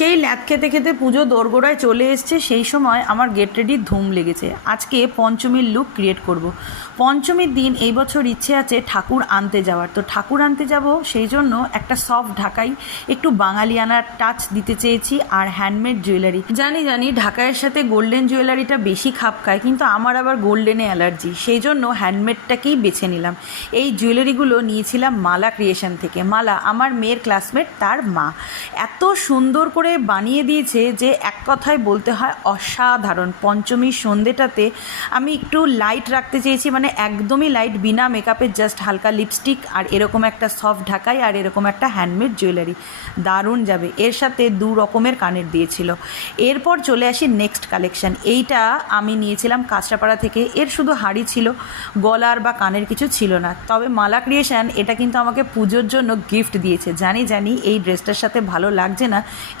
সেই ল্যাদ খেতে খেতে পুজো দোরগোড়ায় চলে এসছে। সেই সময় আমার গেট রেডির ধুম লেগেছে। আজকে পঞ্চমীর লুক ক্রিয়েট করব। পঞ্চমীর দিন এই বছর ইচ্ছে আছে ঠাকুর আনতে যাওয়ার। তো ঠাকুর আনতে যাব, সেই জন্য একটা সফট ঢাকাই, একটু বাঙালিয়ানার টাচ দিতে চেয়েছি, আর হ্যান্ডমেড জুয়েলারি। জানি ঢাকাইয়ের সাথে গোল্ডেন জুয়েলারিটা বেশি খাপ খায়, কিন্তু আমার আবার গোল্ডেনে অ্যালার্জি, সেই জন্য হ্যান্ডমেডটাকেই বেছে নিলাম। এই জুয়েলারিগুলো নিয়েছিলাম মালা ক্রিয়েশন থেকে। মালা আমার মেয়ের ক্লাসমেট, তার মা এত সুন্দর করে বানিয়ে দিয়েছে যে এক কথায় বলতে হয় অসাধারণ। পঞ্চমীর সন্ধ্যেটাতে আমি একটু লাইট রাখতে চেয়েছি, মানে একদমই লাইট, বিনা মেকআপের, জাস্ট হালকা লিপস্টিক আর এরকম একটা সফট ঢাকাই আর এরকম একটা হ্যান্ডমেড জুয়েলারি, দারুণ যাবে। এর সাথে 2 রকমের কানের দিয়েছিল। এরপর চলে আসি নেক্সট কালেকশান। এইটা আমি নিয়েছিলাম কাঁচরাপাড়া থেকে। এর শুধু হাড়ি ছিল, গলার বা কানের কিছু ছিল না। তবে মালা ক্রিয়েশন এটা কিন্তু আমাকে পুজোর জন্য গিফট দিয়েছে। জানি এই ড্রেসটার সাথে ভালো লাগছে না,